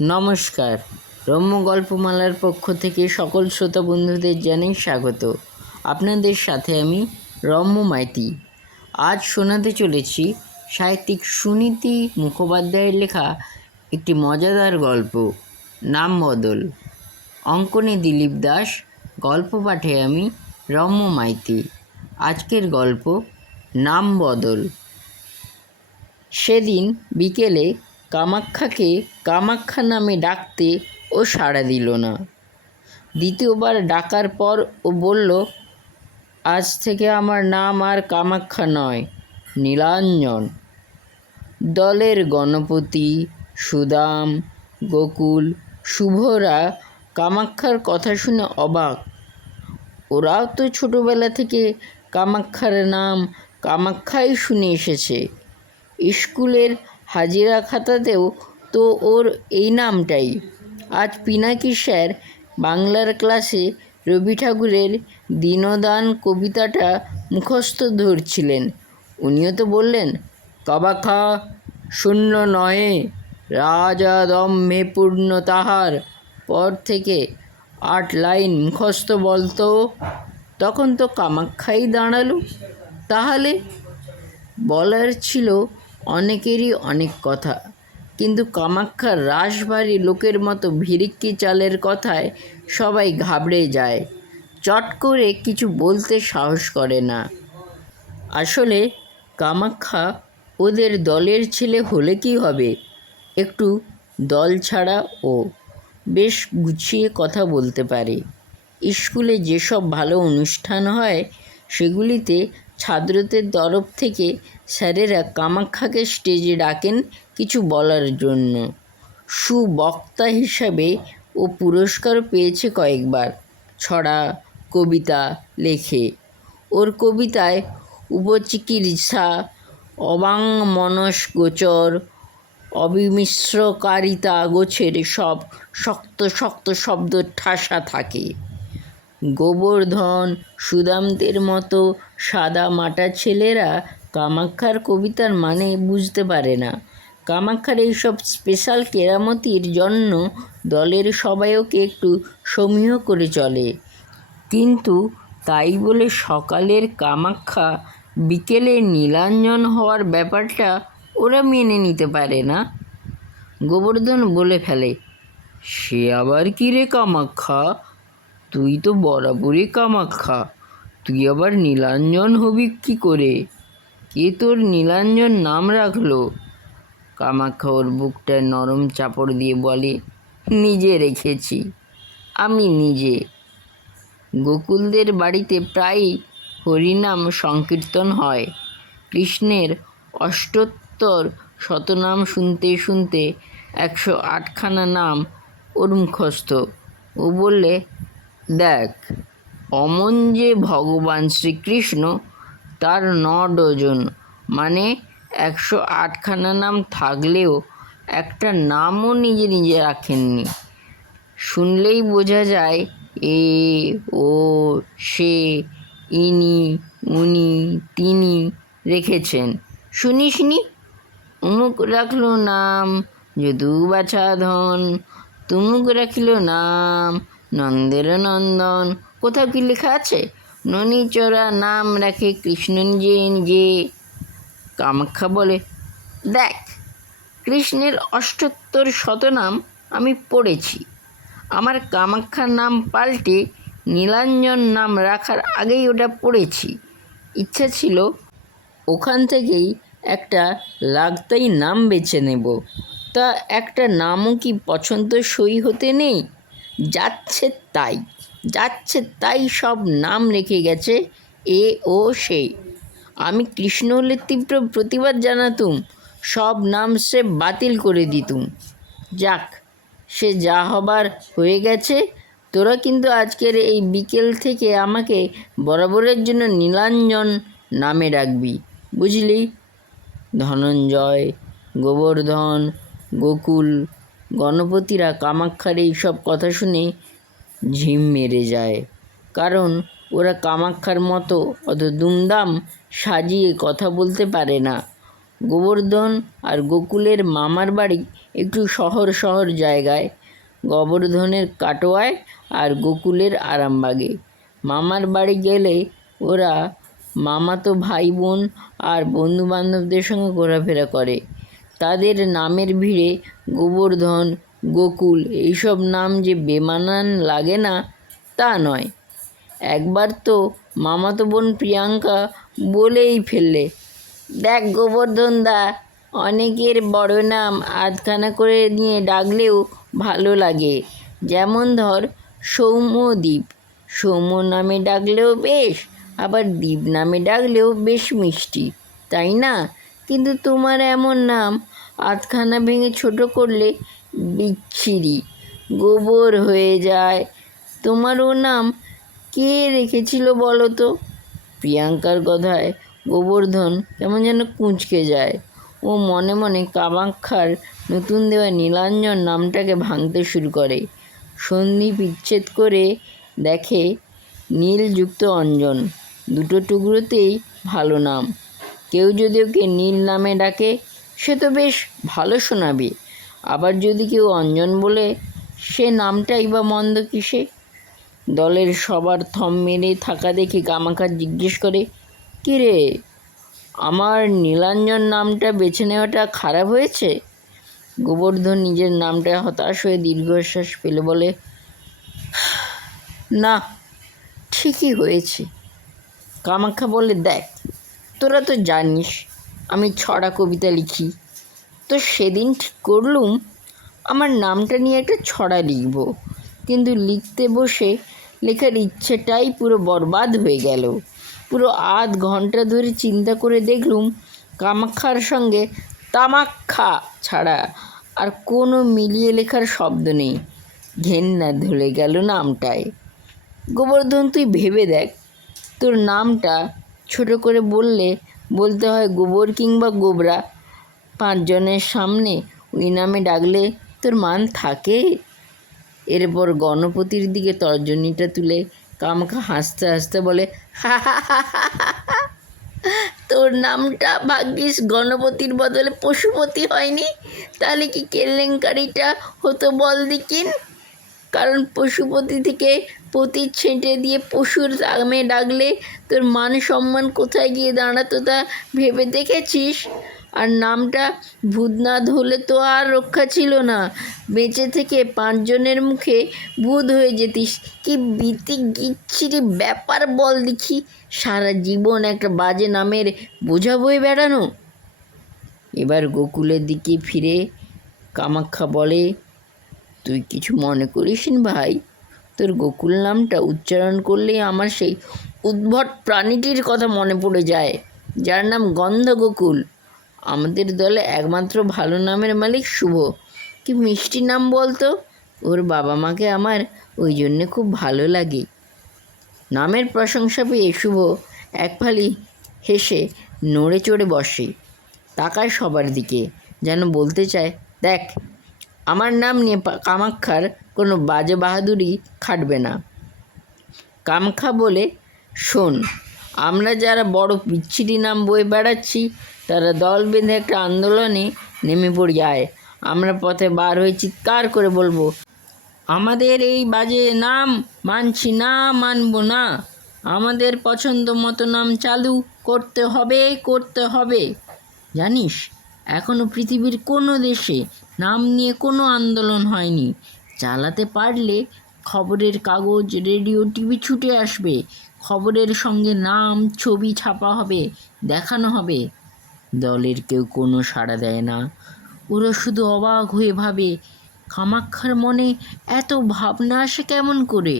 নমস্কার। রম্য গল্পমালার পক্ষ থেকে সকল শ্রোতা বন্ধুদের জানাই স্বাগত। আপনাদের সাথে আমি রম্য মাইতি। আজ শোনাতে চলেছি সাহিত্যিক সুনীতি মুখোপাধ্যায়ের লেখা একটি মজাদার গল্প, নাম বদল। অঙ্কনে দিলীপ দাস, গল্প পাঠে আমি রম্য মাইতি। আজকের গল্প নাম বদল। সেদিন বিকেলে কামাক্ষাকে কামাক্ষা নামে ডাকতে ও সাড়া দিল না। দ্বিতীয়বার ডাকার পর ও বলল, আজ থেকে আমার নাম আর কামাক্ষা নয়, নীলাঞ্জন। দলের গণপতি, সুদাম, গোকুল, শুভরা কামাক্ষার কথা শুনে অবাক। ওরাও তো ছোটোবেলা থেকে কামাক্ষার নাম কামাক্ষাই শুনে এসেছে। স্কুলের হাজিরা খাতাতেও তো ওর এই নামটাই। আজ পিনাকি স্যার বাংলার ক্লাসে রবি ঠাকুরের দীনদান কবিতাটা মুখস্থ ধরছিলেন। উনিও তো বললেন, কামাক্ষা শূন্য নহে, রাজা দম্ভে পূর্ণ তাহার। পর থেকে 8 লাইন মুখস্থ বলতো। তখন তো কামাক্ষাই দাঁড়ালো। তাহলে বলার ছিল অনেকেরই অনেক কথা, কিন্তু কামাক্ষার রাশভারী লোকের মতো ভিরিক্কি চালের কথায় সবাই ঘাবড়ে যায়, চট করে কিছু বলতে সাহস করে না। আসলে কামাক্ষা ওদের দলের ছেলে হলে কি হবে, একটু দল ছাড়া ও বেশ গুছিয়ে কথা বলতে পারে। স্কুলে যেসব ভালো অনুষ্ঠান হয় সেগুলিতে ছাত্রদের তরফ থেকে স্যারেরা কামাক্ষাকে স্টেজে ডাকেন কিছু বলার জন্য। সুবক্তা হিসাবে ও পুরস্কারও পেয়েছে কয়েকবার। ছড়া কবিতা লেখে। ওর কবিতায় উপচিকিৎসা, অবাঙ্মনসগোচর, অবিমিশ্রকারিতা গোছের সব শক্ত শক্ত শব্দ ঠাসা থাকে। গোবর্ধন, সুদামদের মতো সাদা মাটা ছেলেরা কামাক্ষার কবিতার মানে বুঝতে পারে না। কামাক্ষার এইসব স্পেশাল কেরামতির জন্য দলের সবাই ওকে একটু সমীহ করে চলে, কিন্তু তাই বলে সকালের কামাক্ষা বিকেলে নীলাঞ্জন হওয়ার ব্যাপারটা ওরা মেনে নিতে পারে না। গোবর্ধন বলে ফেলে, সে আবার কী রে কামাক্ষা, তুই তো বরাবরই কামাক্ষা, তুই আবার নীলাঞ্জন হবি কী করে? কে তোর নীলাঞ্জন নাম রাখলো? কামাক্ষা ওর বুকটায় নরম চাপড় দিয়ে বলে, নিজে রেখেছি, আমি নিজে। গোকুলদের বাড়িতে প্রায়ই হরিনাম সংকীর্তন হয়। কৃষ্ণের অষ্টোত্তর শতনাম শুনতে শুনতে 108খানা নাম ওর মুখস্থ। ও বললে, দেখ, অমন যে ভগবান শ্রীকৃষ্ণ, তার 9 ডজন, মানে 108খানা নাম থাকলেও একটা নামও নিজে নিজে রাখেননি। শুনলেই বোঝা যায় এ, ও, সে, ইনি, উনি, তিনি রেখেছেন। শুনিসনি? অমুক রাখল নাম যদু বাছাধন, তুমুক রাখিল নাম নন্দের নন্দন। কোথাও কি লেখা আছে ননীচরা নাম রাখে কৃষ্ণ নিজে নিজে? কামাক্ষা বলে, দেখ, কৃষ্ণের অষ্টোত্তর শতনাম আমি পড়েছি। আমার কামাক্ষার নাম পাল্টে নীলাঞ্জন নাম রাখার আগেই ওটা পড়েছি। ইচ্ছা ছিল ওখান থেকেই একটা লাগতাই নাম বেছে নেব। তা একটা নামও কি পছন্দসই হতে নেই? যাচ্ছে তাই সব নাম রেখে গেছে এ ও সে। আমি কৃষ্ণ হলে তীব্র প্রতিবাদ জানাতুম, সব নাম সে বাতিল করে দিতুম। যাক, সে যা হবার হয়ে গেছে। তোরা কিন্তু আজকের এই বিকেল থেকে আমাকে বরাবরের জন্য নীলাঞ্জন নামে ডাকবি, বুঝলি? ধনঞ্জয়, গোবর্ধন, গোকুল, গণপতিরা কামাক্ষার এই সব কথা শুনে ঝিম মেরে যায়, কারণ ওরা কামাক্ষার মতো অত দুমদাম সাজিয়ে কথা বলতে পারে না। গোবর্ধন আর গোকুলের মামার বাড়ি একটু শহর জায়গায়, গোবর্ধনের কাটোয়ায় আর গোকুলের আরামবাগে। মামার বাড়ি গেলে ওরা মামাতো ভাই বোন আর বন্ধুবান্ধবদের সঙ্গে ঘোরাফেরা করে। তাদের নামের ভিড়ে গোবর্ধন, গোকুল এইসব নাম যে বেমানান লাগে না তা নয়। একবার তো মামাতো বোন প্রিয়াঙ্কা বলেই ফেললে, দেখ গোবর্ধন দা, অনেকের বড় নাম আধখানা করে নিয়ে ডাকলেও ভালো লাগে। যেমন ধর সৌম্যদ্বীপ, সৌম্য নামে ডাকলেও বেশ, আবার দ্বীপ নামে ডাকলেও বেশ মিষ্টি, তাই না? কিন্তু তোমার এমন নাম আধখানা ভেঙে ছোট করলে বিচ্ছিরি, গোবর হয়ে যায়। তোমার ও নাম কে রেখেছিল বলো তো? প্রিয়াঙ্কার কথায় গোবর্ধন কেমন যেন কুঁচকে যায়। ও মনে মনে কামাক্ষার নতুন দেওয়া নীলাঞ্জন নামটাকে ভাঙতে শুরু করে। সন্ধি বিচ্ছেদ করে দেখে নীলযুক্ত অঞ্জন, দুটো টুকরোতেই ভালো নাম। কেউ যদি ওকে নীল নামে ডাকে সে তো বেশ ভালো শোনাবে, আবার যদি কেউ অঞ্জন বলে সে নামটাই বা মন্দ কিসে? দলের সবার থম মেরে থাকা দেখে কামাক্ষা জিজ্ঞেস করে, কী রে, আমার নীলাঞ্জন নামটা বেছে নেওয়াটা খারাপ হয়েছে? গোবর্ধন নিজের নামটা হতাশ হয়ে দীর্ঘশ্বাস ফেলে বলে, না, ঠিকই হয়েছে। কামাক্ষা বলে, দেখ, তোরা তো জানিস আমি ছড়া কবিতা লিখি, তো সেদিন ঠিক করলুম আমার নামটা নিয়ে একটা ছড়া লিখব, কিন্তু লিখতে বসে লেখার ইচ্ছেটাই পুরো বরবাদ হয়ে গেল। পুরো আধ ঘন্টা ধরে চিন্তা করে দেখলুম কামাক্ষার সঙ্গে তামাক্ষা ছাড়া আর কোনো মিলিয়ে লেখার শব্দ নেই। ঘেন্না ধরে গেল নামটায়। গোবর্ধন, তুই ভেবে দেখ, তোর নামটা ছোট করে বলতে হয় গোবর কিংবা গোবরা। 5 জনের সামনে ওই নামে ডাকলে তোর মান থাকে? এরপর গণপতির দিকে তর্জনীটা তুলে কামাক্ষা হাসতে হাসতে বলে, তোর নামটা ভাগ্যিস গণপতির বদলে পশুপতি হয়নি, তাহলে কি কেলেঙ্কারিটা হতো বল দিকিন? কারণ পশুপতি থেকে পতি ছেঁটে দিয়ে পশুর নামে ডাকলে তোর মান সম্মান কোথায় গিয়ে দাঁড়াতো তা ভেবে দেখেছিস? আর নামটা ভূতনাথ হলে তো আর রক্ষা ছিল না, বেঁচে থেকে 5 জনের মুখে ভূত হয়ে যেতিস। কি বিচ্ছিরি ব্যাপার বল দেখি, সারা জীবন একটা বাজে নামের বোঝা বয়ে বেড়ানো। এবার গোকুলের দিকে ফিরে কামাক্ষা বলে, তুই কিছু মনে করিস না ভাই, তোর গোকুল নামটা উচ্চারণ করলেই আমার সেই উদ্ভট প্রাণীটির কথা মনে পড়ে যায় যার নাম গন্ধ গোকুল। আমাদের দলে একমাত্র ভালো নামের মালিক শুভ। কি মিষ্টি নাম বলতো? ওর বাবা মাকে আমার ওই জন্যে খুব ভালো লাগে। নামের প্রশংসা পেয়ে শুভ এক ফালি হেসে নড়ে চড়ে বসে, তাকায় সবার দিকে, যেন বলতে চায়, দেখ, আমার নাম নিয়ে কামাক্ষার কোনো বাজে বাহাদুরি খাটবে না। কামাক্ষা বলে, শোন, আমরা যারা বড় বিচ্ছিরি নাম বয়ে বেড়াচ্ছি তারা দল বেঁধে একটা আন্দোলনে নেমে পড়ি আয়। আমরা পথে বার হয়ে চিৎকার করে বলবো, আমাদের এই বাজে নাম মানছি না, মানব না, আমাদের পছন্দ মতো নাম চালু করতে হবে। জানিস, এখনও পৃথিবীর কোনো দেশে নাম নিয়ে কোনো আন্দোলন হয়নি। চালাতে পারলে খবরের কাগজ, রেডিও, টিভি ছুটে আসবে, খবরের সঙ্গে নাম, ছবি ছাপা হবে, দেখানো হবে। দলের কেউ কোনো সাড়া দেয় না। ওরা শুধু অবাক হয়ে ভাবে, কামাক্ষার মনে এত ভাবনা আসে কেমন করে?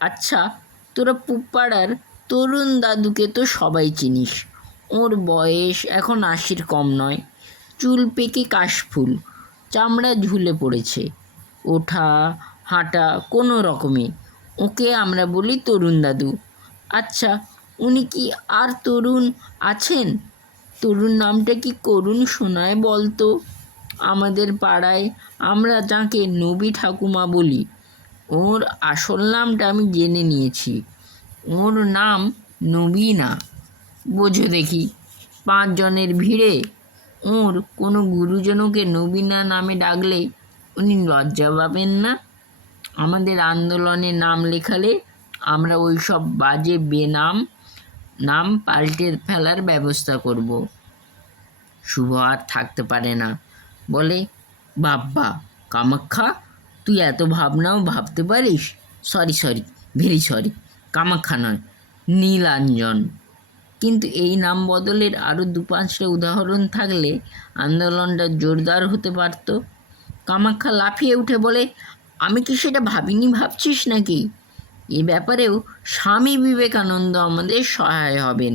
আচ্ছা, তোরা পুপাড়ার তরুণ দাদুকে তো সবাই চিনিস। ওর বয়স এখন 80-র কম নয়। চুল পেকে কাশফুল, চামড়া ঝুলে পড়েছে, ওঠা হাঁটা কোনো রকমে। ওকে আমরা বলি তরুণ দাদু। আচ্ছা, উনি কি আর তরুণ আছেন? তরুণ নামটা কি করুণ শোনায় বলতো? আমাদের পাড়ায় আমরা যাকে নবী ঠাকুমা বলি, ওর আসল নামটা আমি জেনে নিয়েছি। ওর নাম নবী না, বোঝো দেখি, 5 জনের ভিড়ে ওর কোনো গুরুজনকে নবীনা নামে ডাকলে উনি লজ্জা পাবেন না? আমাদের আন্দোলনে নাম লেখালে আমরা ওই সব বাজে বেনাম নাম পাল্টে ফেলার ব্যবস্থা করব। শুভ আর থাকতে পারে না, বলে, বাব্বা কামাখ্যা, তুই এত ভাবনাও ভাবতে পারিস? সরি, ভেরি সরি, কামাখ্যা নয়, নীলাঞ্জন। কিন্তু এই নাম বদলের আরও 2-5টা উদাহরণ থাকলে আন্দোলনটা জোরদার হতে পারত। কামাখ্যা লাফিয়ে উঠে বলে, আমি কি সেটা ভাবিনি ভাবছিস নাকি? এ ব্যাপারেও স্বামী বিবেকানন্দ আমাদের সহায় হবেন।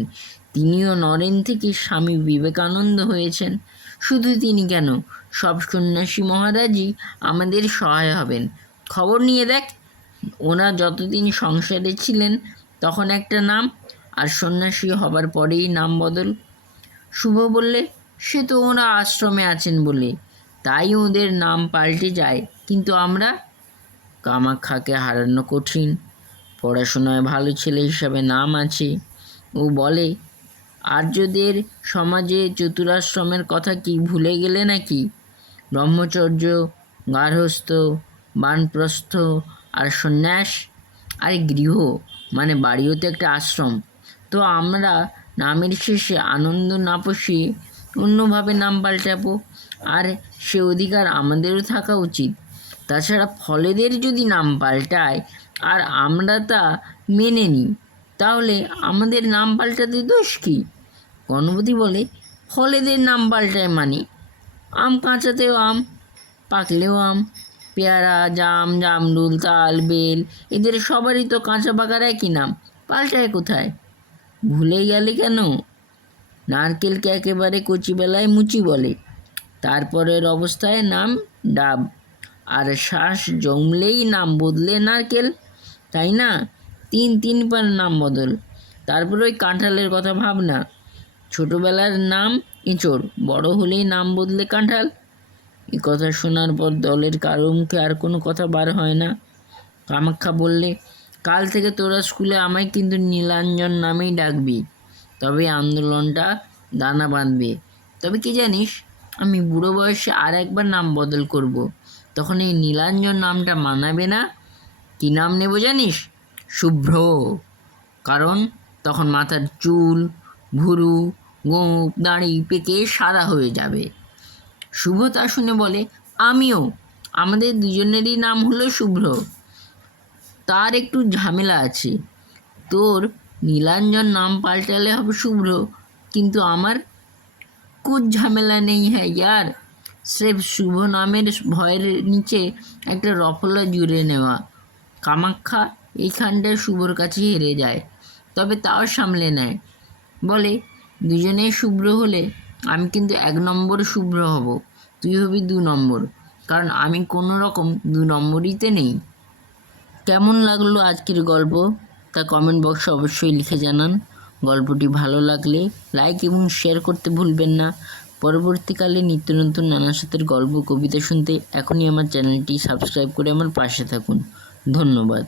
তিনিও নরেন থেকে স্বামী বিবেকানন্দ হয়েছেন। শুধু তিনি কেন, সব সন্ন্যাসী মহারাজই আমাদের সহায় হবেন। খবর নিয়ে দেখ, ওরা যতদিন সংসারে ছিলেন তখন একটা নাম, আর সন্ন্যাসী হবার পরেই নাম বদল। শুভ বললে, সে তো ওরা আশ্রমে আছেন বলে, তাই ওদের নাম পাল্টে যায়, কিন্তু আমরা? কামাখ্যাকে হারানো কঠিন। পড়াশোনায় ভালো ছেলে হিসাবে নাম আছে। ও বলে, আর্যদের সমাজে চতুরাশ্রমের কথা কি ভুলে গেলে নাকি? ব্রহ্মচর্য, গার্হস্থ্য, বানপ্রস্থ আর সন্ন্যাস। আর গৃহ মানে বাড়িও তো একটা আশ্রম। তো আমরা নামের শেষে আনন্দ না পুষিয়ে অন্যভাবে নাম পাল্টাবো, আর সে অধিকার আমাদেরও থাকা উচিত। তাছাড়া ফলেদের যদি নাম পাল্টায় আর আমরা তা মেনে নিই, তাহলে আমাদের নাম পাল্টাতে দোষ কী? গণপতি বলে, ফলেদের নাম পাল্টায় মানে? আম কাঁচাতেও আম, পাকলেও আম। পেয়ারা, জাম, জামরুল, তাল, বেল, এদের সবারই তো কাঁচা পাকার একই নাম, পাল্টায় কোথায়? ভুলে গেলে কেন? নারকেলকে একেবারে কচিবেলায় মুচি বলে, তারপরের অবস্থায় নাম ডাব, আর শ্বাস জমলেই নাম বদলে নারকেল, তাই না? 3 নাম বদল। তারপরে ওই কাঁঠালের কথা ভাব না, ছোটোবেলার নাম এঁচোড়, বড় হলেই নাম বদলে কাঁঠাল। এ কথা শোনার পর দলের কারো মুখে আর কোনো কথা বার হয় না। কামাখ্যা বললে, কাল থেকে তোরা স্কুলে আমায় কিন্তু নীলাঞ্জন নামেই ডাকবি, তবে আন্দোলনটা দানা বাঁধবে। তবে কি জানিস, আমি বুড়ো বয়সে আর একবার নাম বদল করব। তখন এই নীলাঞ্জন নামটা মানাবে না। কী নাম নেব জানিস? শুভ্র। কারণ তখন মাথার চুল, ভুরু, গোঁফ, দাড়ি পেকে সাদা হয়ে যাবে। শুভ তা শুনে বলে, আমিও। আমাদের দুজনেরই নাম হলো শুভ্র। তার একটু ঝামেলা আছে। তোর নীলাঞ্জন নাম পাল্টালে হবে শুভ্র, কিন্তু আমার কুछ ঝামেলা নেই হ্যাঁ ইয়ার। স্রেফ শুভ নামের ভয়ের নিচে একটা রফলা জুড়ে নেওয়া। কামাখ্যা এইখানটায় শুভর কাছে হেরে যায়, তবে তাও সামলে নেয়। বলে, দুজনেই শুভ্র হলে আমি কিন্তু 1 নম্বর শুভ্র হব, তুই হবি 2 নম্বর, কারণ আমি কোনো রকম 2 নম্বরিতে নেই। কেমন লাগলো আজকের গল্প তা কমেন্ট বক্সে অবশ্যই লিখে জানান। গল্পটি ভালো লাগলে লাইক এবং শেয়ার করতে ভুলবেন না। পরবর্তীকালে নিত্য নতুন নানা সাথের গল্প কবিতা শুনতে এখনই আমার চ্যানেলটি সাবস্ক্রাইব করে আমার পাশে থাকুন। ধন্যবাদ।